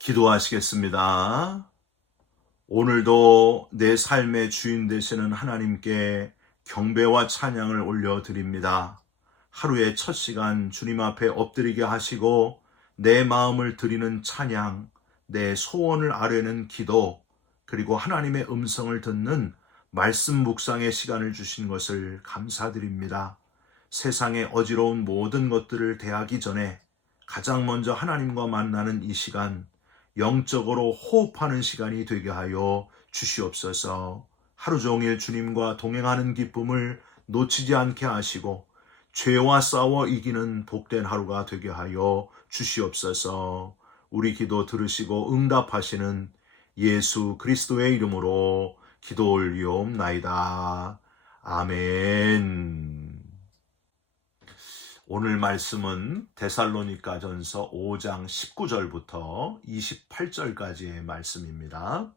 기도하시겠습니다. 오늘도 내 삶의 주인 되시는 하나님께 경배와 찬양을 올려드립니다. 하루의 첫 시간 주님 앞에 엎드리게 하시고 내 마음을 드리는 찬양, 내 소원을 아뢰는 기도, 그리고 하나님의 음성을 듣는 말씀 묵상의 시간을 주신 것을 감사드립니다. 세상의 어지러운 모든 것들을 대하기 전에 가장 먼저 하나님과 만나는 이 시간, 영적으로 호흡하는 시간이 되게 하여 주시옵소서. 하루 종일 주님과 동행하는 기쁨을 놓치지 않게 하시고 죄와 싸워 이기는 복된 하루가 되게 하여 주시옵소서. 우리 기도 들으시고 응답하시는 예수 그리스도의 이름으로 기도 올리옵나이다. 아멘. 오늘 말씀은 데살로니가전서 5장 19절부터 28절까지의 말씀입니다.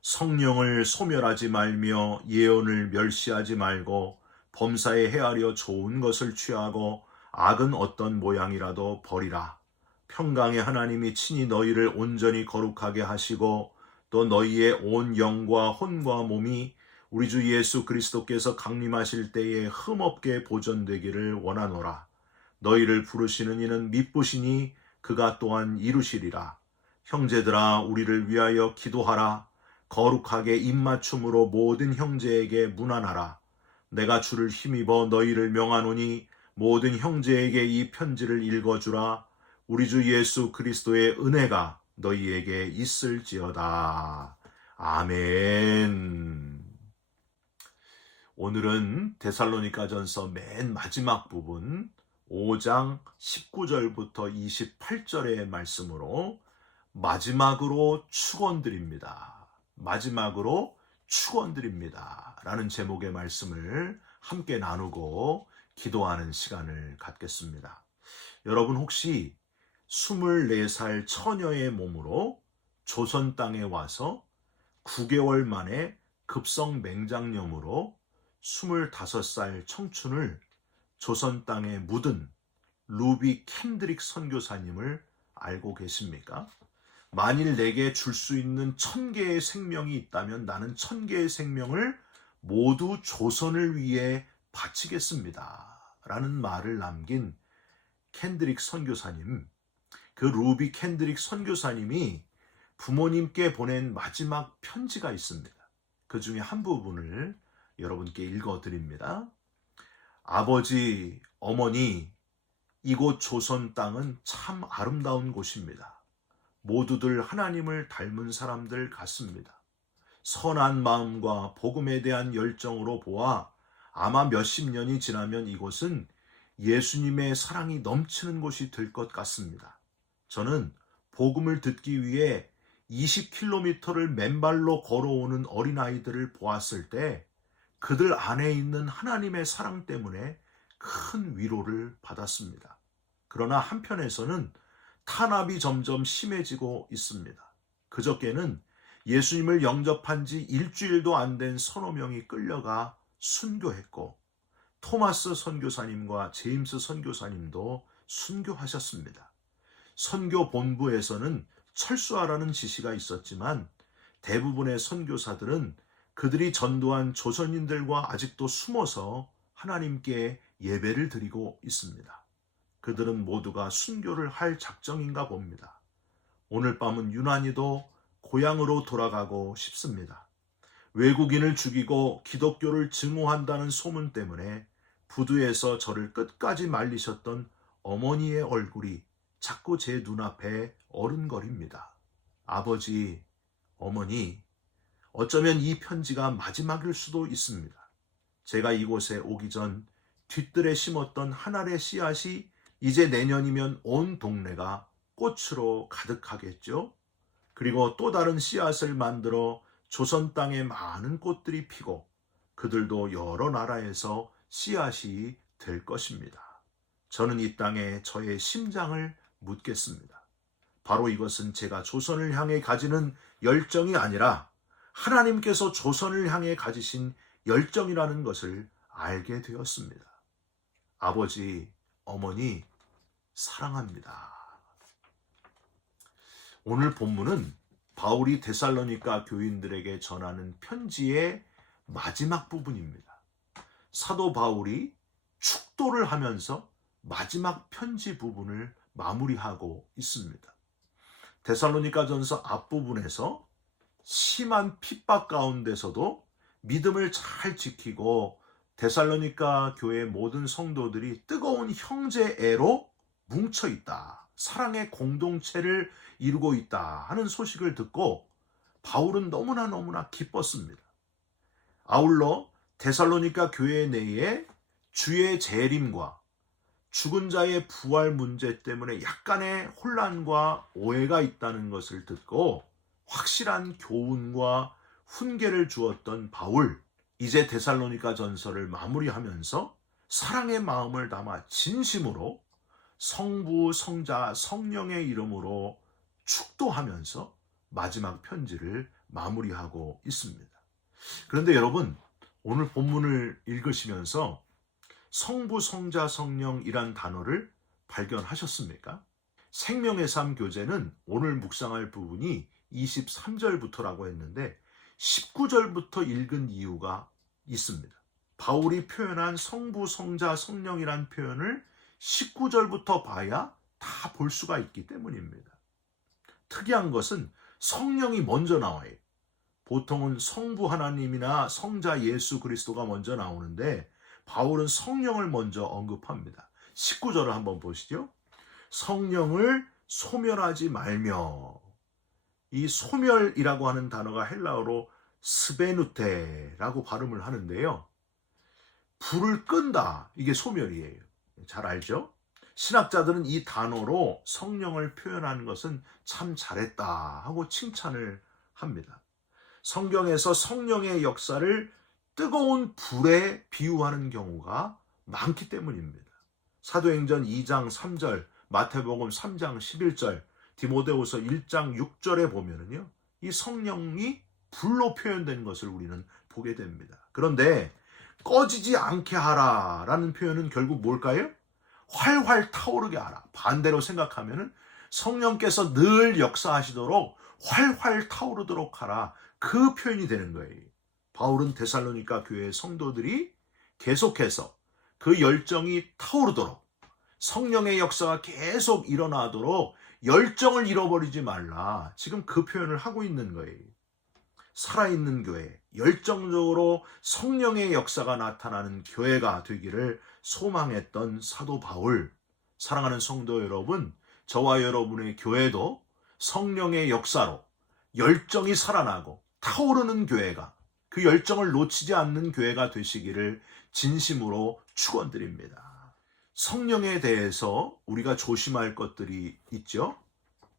성령을 소멸하지 말며 예언을 멸시하지 말고 범사에 헤아려 좋은 것을 취하고 악은 어떤 모양이라도 버리라. 평강의 하나님이 친히 너희를 온전히 거룩하게 하시고 또 너희의 온 영과 혼과 몸이 우리 주 예수 그리스도께서 강림하실 때에 흠없게 보존되기를 원하노라. 너희를 부르시는 이는 미쁘시니 그가 또한 이루시리라. 형제들아, 우리를 위하여 기도하라. 거룩하게 입맞춤으로 모든 형제에게 문안하라. 내가 주를 힘입어 너희를 명하노니 모든 형제에게 이 편지를 읽어주라. 우리 주 예수 그리스도의 은혜가 너희에게 있을지어다. 아멘. 오늘은 데살로니가전서 맨 마지막 부분 5장 19절부터 28절의 말씀으로 마지막으로 축원드립니다. 마지막으로 축원드립니다. 라는 제목의 말씀을 함께 나누고 기도하는 시간을 갖겠습니다. 여러분 혹시 24살 처녀의 몸으로 조선 땅에 와서 9개월 만에 급성 맹장염으로 25살 청춘을 조선 땅에 묻은 루비 캔드릭 선교사님을 알고 계십니까? 만일 내게 줄 수 있는 1000개의 생명이 있다면 나는 1000개의 생명을 모두 조선을 위해 바치겠습니다. 라는 말을 남긴 캔드릭 선교사님, 그 루비 캔드릭 선교사님이 부모님께 보낸 마지막 편지가 있습니다. 그 중에 한 부분을 여러분께 읽어드립니다. 아버지, 어머니, 이곳 조선 땅은 참 아름다운 곳입니다. 모두들 하나님을 닮은 사람들 같습니다. 선한 마음과 복음에 대한 열정으로 보아 아마 몇십 년이 지나면 이곳은 예수님의 사랑이 넘치는 곳이 될 것 같습니다. 저는 복음을 듣기 위해 20km를 맨발로 걸어오는 어린아이들을 보았을 때 그들 안에 있는 하나님의 사랑 때문에 큰 위로를 받았습니다. 그러나 한편에서는 탄압이 점점 심해지고 있습니다. 그저께는 예수님을 영접한 지 일주일도 안 된 서너 명이 끌려가 순교했고 토마스 선교사님과 제임스 선교사님도 순교하셨습니다. 선교 본부에서는 철수하라는 지시가 있었지만 대부분의 선교사들은 그들이 전도한 조선인들과 아직도 숨어서 하나님께 예배를 드리고 있습니다. 그들은 모두가 순교를 할 작정인가 봅니다. 오늘 밤은 유난히도 고향으로 돌아가고 싶습니다. 외국인을 죽이고 기독교를 증오한다는 소문 때문에 부두에서 저를 끝까지 말리셨던 어머니의 얼굴이 자꾸 제 눈앞에 어른거립니다. 아버지, 어머니, 어쩌면 이 편지가 마지막일 수도 있습니다. 제가 이곳에 오기 전 뒤뜰에 심었던 한 알의 씨앗이 이제 내년이면 온 동네가 꽃으로 가득하겠죠. 그리고 또 다른 씨앗을 만들어 조선 땅에 많은 꽃들이 피고 그들도 여러 나라에서 씨앗이 될 것입니다. 저는 이 땅에 저의 심장을 묻겠습니다. 바로 이것은 제가 조선을 향해 가지는 열정이 아니라 하나님께서 조선을 향해 가지신 열정이라는 것을 알게 되었습니다. 아버지, 어머니, 사랑합니다. 오늘 본문은 바울이 데살로니가 교인들에게 전하는 편지의 마지막 부분입니다. 사도 바울이 축도를 하면서 마지막 편지 부분을 마무리하고 있습니다. 데살로니가전서 앞부분에서 심한 핍박 가운데서도 믿음을 잘 지키고 데살로니가 교회 모든 성도들이 뜨거운 형제애로 뭉쳐 있다, 사랑의 공동체를 이루고 있다 하는 소식을 듣고 바울은 너무나 기뻤습니다. 아울러 데살로니가 교회 내에 주의 재림과 죽은 자의 부활 문제 때문에 약간의 혼란과 오해가 있다는 것을 듣고 확실한 교훈과 훈계를 주었던 바울, 이제 데살로니가 전서를 마무리하면서 사랑의 마음을 담아 진심으로 성부, 성자, 성령의 이름으로 축도하면서 마지막 편지를 마무리하고 있습니다. 그런데 여러분, 오늘 본문을 읽으시면서 성부, 성자, 성령이란 단어를 발견하셨습니까? 생명의 삶 교재는 오늘 묵상할 부분이 23절부터라고 했는데 19절부터 읽은 이유가 있습니다. 바울이 표현한 성부, 성자, 성령이란 표현을 19절부터 봐야 다 볼 수가 있기 때문입니다. 특이한 것은 성령이 먼저 나와요. 보통은 성부 하나님이나 성자 예수 그리스도가 먼저 나오는데 바울은 성령을 먼저 언급합니다. 19절을 한번 보시죠. 성령을 소멸하지 말며, 이 소멸이라고 하는 단어가 헬라어로 스베누테라고 발음을 하는데요. 불을 끈다, 이게 소멸이에요. 잘 알죠? 신학자들은 이 단어로 성령을 표현하는 것은 참 잘했다 하고 칭찬을 합니다. 성경에서 성령의 역사를 뜨거운 불에 비유하는 경우가 많기 때문입니다. 사도행전 2장 3절, 마태복음 3장 11절, 디모데후서 1장 6절에 보면은요, 이 성령이 불로 표현된 것을 우리는 보게 됩니다. 그런데 꺼지지 않게 하라라는 표현은 결국 뭘까요? 활활 타오르게 하라. 반대로 생각하면은 성령께서 늘 역사하시도록 활활 타오르도록 하라. 그 표현이 되는 거예요. 바울은 데살로니가 교회의 성도들이 계속해서 그 열정이 타오르도록, 성령의 역사가 계속 일어나도록 열정을 잃어버리지 말라, 지금 그 표현을 하고 있는 거예요. 살아있는 교회, 열정적으로 성령의 역사가 나타나는 교회가 되기를 소망했던 사도 바울. 사랑하는 성도 여러분, 저와 여러분의 교회도 성령의 역사로 열정이 살아나고 타오르는 교회가, 그 열정을 놓치지 않는 교회가 되시기를 진심으로 축원드립니다. 성령에 대해서 우리가 조심할 것들이 있죠.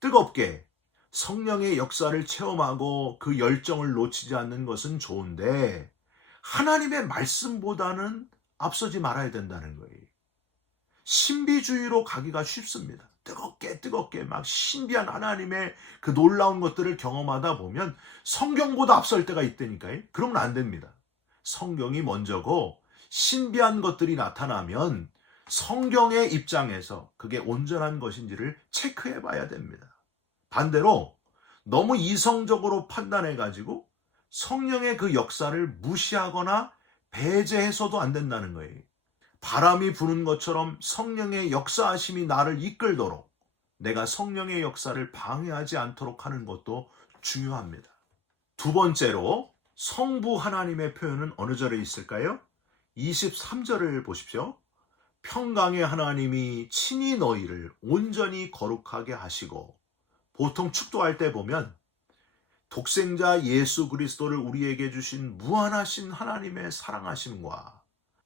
뜨겁게 성령의 역사를 체험하고 그 열정을 놓치지 않는 것은 좋은데 하나님의 말씀보다는 앞서지 말아야 된다는 거예요. 신비주의로 가기가 쉽습니다. 뜨겁게 막 신비한 하나님의 그 놀라운 것들을 경험하다 보면 성경보다 앞설 때가 있다니까요. 그러면 안 됩니다. 성경이 먼저고 신비한 것들이 나타나면 성경의 입장에서 그게 온전한 것인지를 체크해 봐야 됩니다. 반대로 너무 이성적으로 판단해가지고 성령의 그 역사를 무시하거나 배제해서도 안 된다는 거예요. 바람이 부는 것처럼 성령의 역사하심이 나를 이끌도록 내가 성령의 역사를 방해하지 않도록 하는 것도 중요합니다. 두 번째로 성부 하나님의 표현은 어느 절에 있을까요? 23절을 보십시오. 평강의 하나님이 친히 너희를 온전히 거룩하게 하시고, 보통 축도할 때 보면 독생자 예수 그리스도를 우리에게 주신 무한하신 하나님의 사랑하심과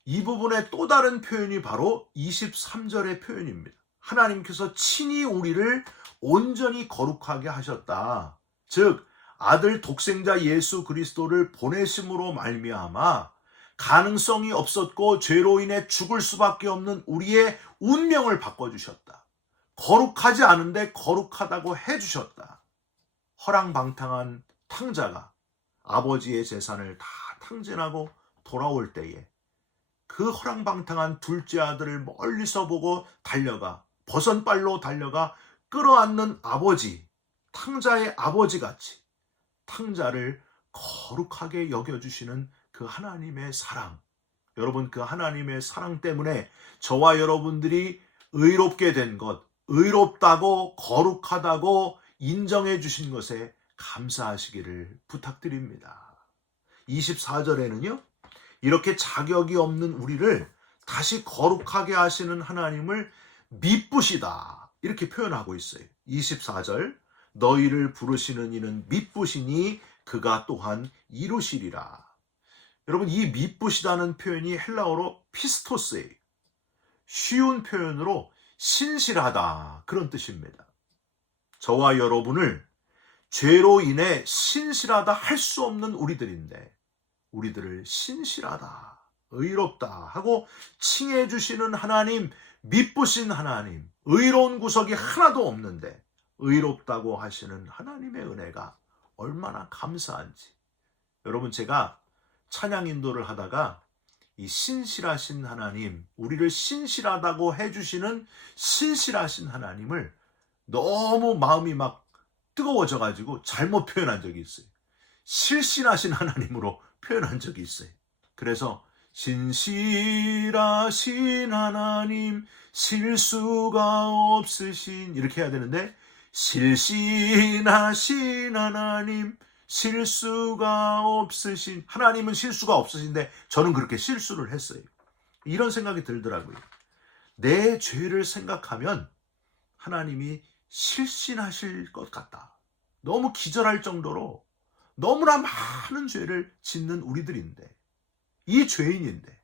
이 부분의 또 다른 표현이 바로 23절의 표현입니다. 하나님께서 친히 우리를 온전히 거룩하게 하셨다. 즉 아들 독생자 예수 그리스도를 보내심으로 말미암아 가능성이 없었고 죄로 인해 죽을 수밖에 없는 우리의 운명을 바꿔주셨다. 거룩하지 않은데 거룩하다고 해주셨다. 허랑방탕한 탕자가 아버지의 재산을 다 탕진하고 돌아올 때에 그 허랑방탕한 둘째 아들을 멀리서 보고 달려가 버선발로 달려가 끌어안는 아버지, 탕자의 아버지같이 탕자를 거룩하게 여겨주시는 그 하나님의 사랑. 여러분, 그 하나님의 사랑 때문에 저와 여러분들이 의롭게 된 것, 의롭다고 거룩하다고 인정해 주신 것에 감사하시기를 부탁드립니다. 24절에는요, 이렇게 자격이 없는 우리를 다시 거룩하게 하시는 하나님을 미쁘시다, 이렇게 표현하고 있어요. 24절, 너희를 부르시는 이는 미쁘시니 그가 또한 이루시리라. 여러분, 이 미쁘시다는 표현이 헬라어로 피스토스예요. 쉬운 표현으로 신실하다, 그런 뜻입니다. 저와 여러분을 죄로 인해 신실하다 할 수 없는 우리들인데, 우리들을 신실하다, 의롭다 하고 칭해 주시는 하나님, 미쁘신 하나님, 의로운 구석이 하나도 없는데 의롭다고 하시는 하나님의 은혜가 얼마나 감사한지. 여러분, 제가 찬양 인도를 하다가 이 신실하신 하나님, 우리를 신실하다고 해주시는 신실하신 하나님을 너무 마음이 막 뜨거워져 가지고 잘못 표현한 적이 있어요. 실신하신 하나님으로 표현한 적이 있어요. 그래서 신실하신 하나님, 실수가 없으신, 이렇게 해야 되는데, 실신하신 하나님, 실수가 없으신, 하나님은 실수가 없으신데 저는 그렇게 실수를 했어요. 이런 생각이 들더라고요. 내 죄를 생각하면 하나님이 실신하실 것 같다. 너무 기절할 정도로 너무나 많은 죄를 짓는 우리들인데, 이 죄인인데,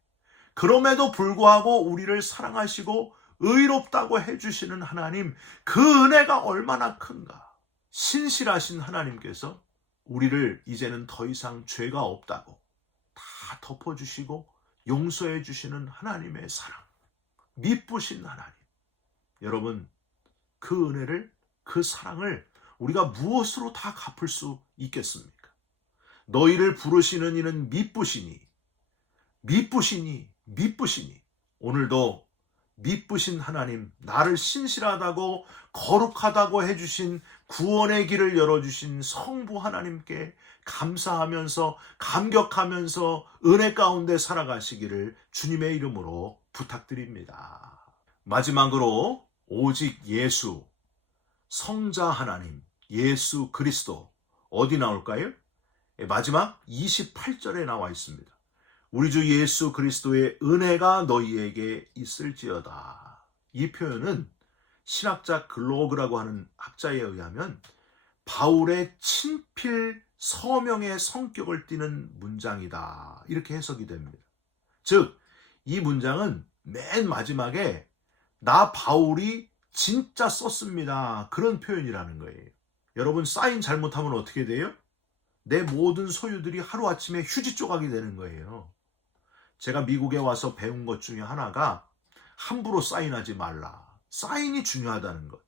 그럼에도 불구하고 우리를 사랑하시고 의롭다고 해주시는 하나님, 그 은혜가 얼마나 큰가. 신실하신 하나님께서 우리를 이제는 더 이상 죄가 없다고 다 덮어주시고 용서해 주시는 하나님의 사랑, 미쁘신 하나님. 여러분, 그 은혜를, 그 사랑을 우리가 무엇으로 다 갚을 수 있겠습니까? 너희를 부르시는 이는 미쁘시니, 미쁘시니, 미쁘시니. 오늘도 미쁘신 하나님, 나를 신실하다고 거룩하다고 해주신, 구원의 길을 열어주신 성부 하나님께 감사하면서, 감격하면서 은혜 가운데 살아가시기를 주님의 이름으로 부탁드립니다. 마지막으로 오직 예수, 성자 하나님, 예수 그리스도, 어디 나올까요? 마지막 28절에 나와 있습니다. 우리 주 예수 그리스도의 은혜가 너희에게 있을지어다. 이 표현은 신학자 글로그라고 하는 학자에 의하면 바울의 친필 서명의 성격을 띠는 문장이다, 이렇게 해석이 됩니다. 즉, 이 문장은 맨 마지막에 나 바울이 진짜 썼습니다, 그런 표현이라는 거예요. 여러분, 사인 잘못하면 어떻게 돼요? 내 모든 소유들이 하루아침에 휴지 조각이 되는 거예요. 제가 미국에 와서 배운 것 중에 하나가 함부로 사인하지 말라. 사인이 중요하다는 것.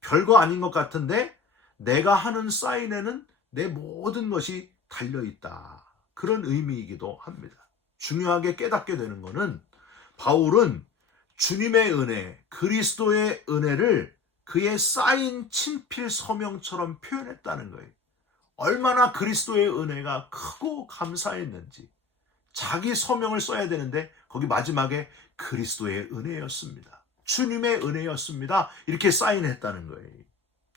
별거 아닌 것 같은데 내가 하는 사인에는 내 모든 것이 달려있다, 그런 의미이기도 합니다. 중요하게 깨닫게 되는 것은 바울은 주님의 은혜, 그리스도의 은혜를 그의 사인 친필 서명처럼 표현했다는 거예요. 얼마나 그리스도의 은혜가 크고 감사했는지. 자기 서명을 써야 되는데 거기 마지막에 그리스도의 은혜였습니다, 주님의 은혜였습니다, 이렇게 사인했다는 거예요.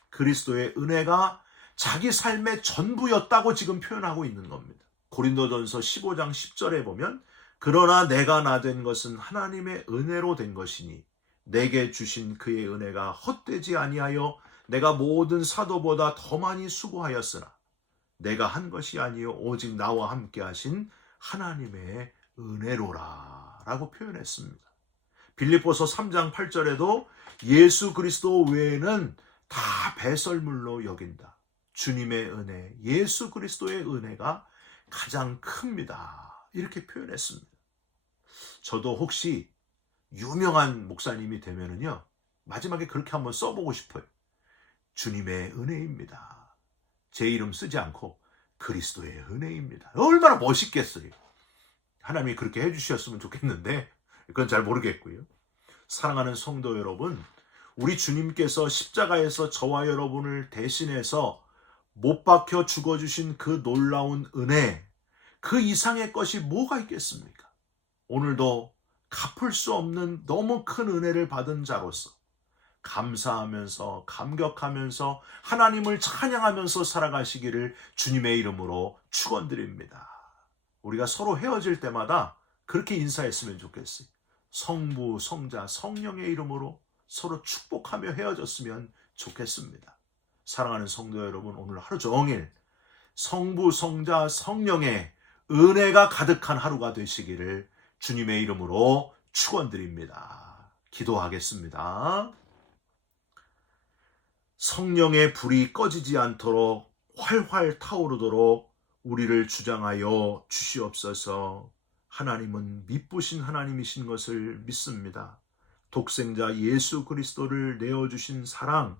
그리스도의 은혜가 자기 삶의 전부였다고 지금 표현하고 있는 겁니다. 고린도전서 15장 10절에 보면, 그러나 내가 나 된 것은 하나님의 은혜로 된 것이니 내게 주신 그의 은혜가 헛되지 아니하여 내가 모든 사도보다 더 많이 수고하였으나 내가 한 것이 아니요 오직 나와 함께 하신 하나님의 은혜로라, 라고 표현했습니다. 빌립보서 3장 8절에도 예수 그리스도 외에는 다 배설물로 여긴다. 주님의 은혜, 예수 그리스도의 은혜가 가장 큽니다, 이렇게 표현했습니다. 저도 혹시 유명한 목사님이 되면은요, 마지막에 그렇게 한번 써보고 싶어요. 주님의 은혜입니다. 제 이름 쓰지 않고 그리스도의 은혜입니다. 얼마나 멋있겠어요. 하나님이 그렇게 해주셨으면 좋겠는데 그건 잘 모르겠고요. 사랑하는 성도 여러분, 우리 주님께서 십자가에서 저와 여러분을 대신해서 못 박혀 죽어주신 그 놀라운 은혜, 그 이상의 것이 뭐가 있겠습니까? 오늘도 갚을 수 없는 너무 큰 은혜를 받은 자로서 감사하면서 감격하면서 하나님을 찬양하면서 살아가시기를 주님의 이름으로 축원드립니다. 우리가 서로 헤어질 때마다 그렇게 인사했으면 좋겠어요. 성부, 성자, 성령의 이름으로 서로 축복하며 헤어졌으면 좋겠습니다. 사랑하는 성도 여러분, 오늘 하루 종일 성부, 성자, 성령의 은혜가 가득한 하루가 되시기를 주님의 이름으로 축원드립니다. 기도하겠습니다. 성령의 불이 꺼지지 않도록 활활 타오르도록 우리를 주장하여 주시옵소서. 하나님은 미쁘신 하나님이신 것을 믿습니다. 독생자 예수 그리스도를 내어주신 사랑,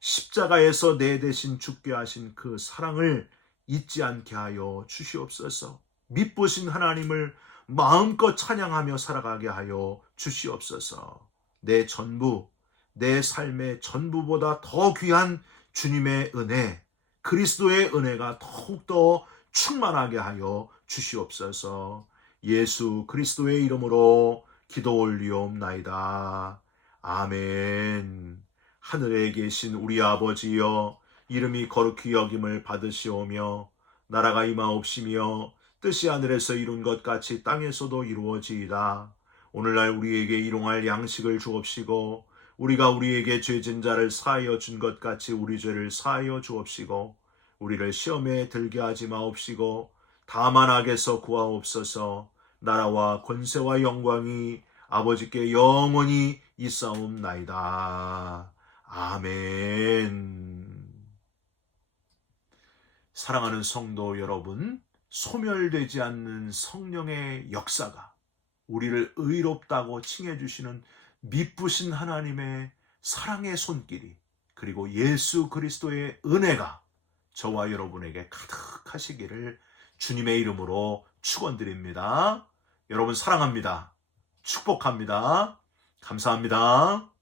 십자가에서 내 대신 죽게 하신 그 사랑을 잊지 않게 하여 주시옵소서. 미쁘신 하나님을 마음껏 찬양하며 살아가게 하여 주시옵소서. 내 전부, 내 삶의 전부보다 더 귀한 주님의 은혜, 그리스도의 은혜가 더욱더 충만하게 하여 주시옵소서. 예수 그리스도의 이름으로 기도 올리옵나이다. 아멘. 하늘에 계신 우리 아버지여, 이름이 거룩히 여김을 받으시오며 나라가 임하옵시며 뜻이 하늘에서 이룬 것 같이 땅에서도 이루어지이다. 오늘날 우리에게 일용할 양식을 주옵시고 우리가 우리에게 죄진 자를 사하여 준 것 같이 우리 죄를 사하여 주옵시고 우리를 시험에 들게 하지 마옵시고 다만 악에서 구하옵소서. 나라와 권세와 영광이 아버지께 영원히 있사옵나이다. 아멘. 사랑하는 성도 여러분, 소멸되지 않는 성령의 역사가 우리를 의롭다고 칭해주시는 미쁘신 하나님의 사랑의 손길이, 그리고 예수 그리스도의 은혜가 저와 여러분에게 가득하시기를 주님의 이름으로 축원드립니다. 여러분 사랑합니다. 축복합니다. 감사합니다.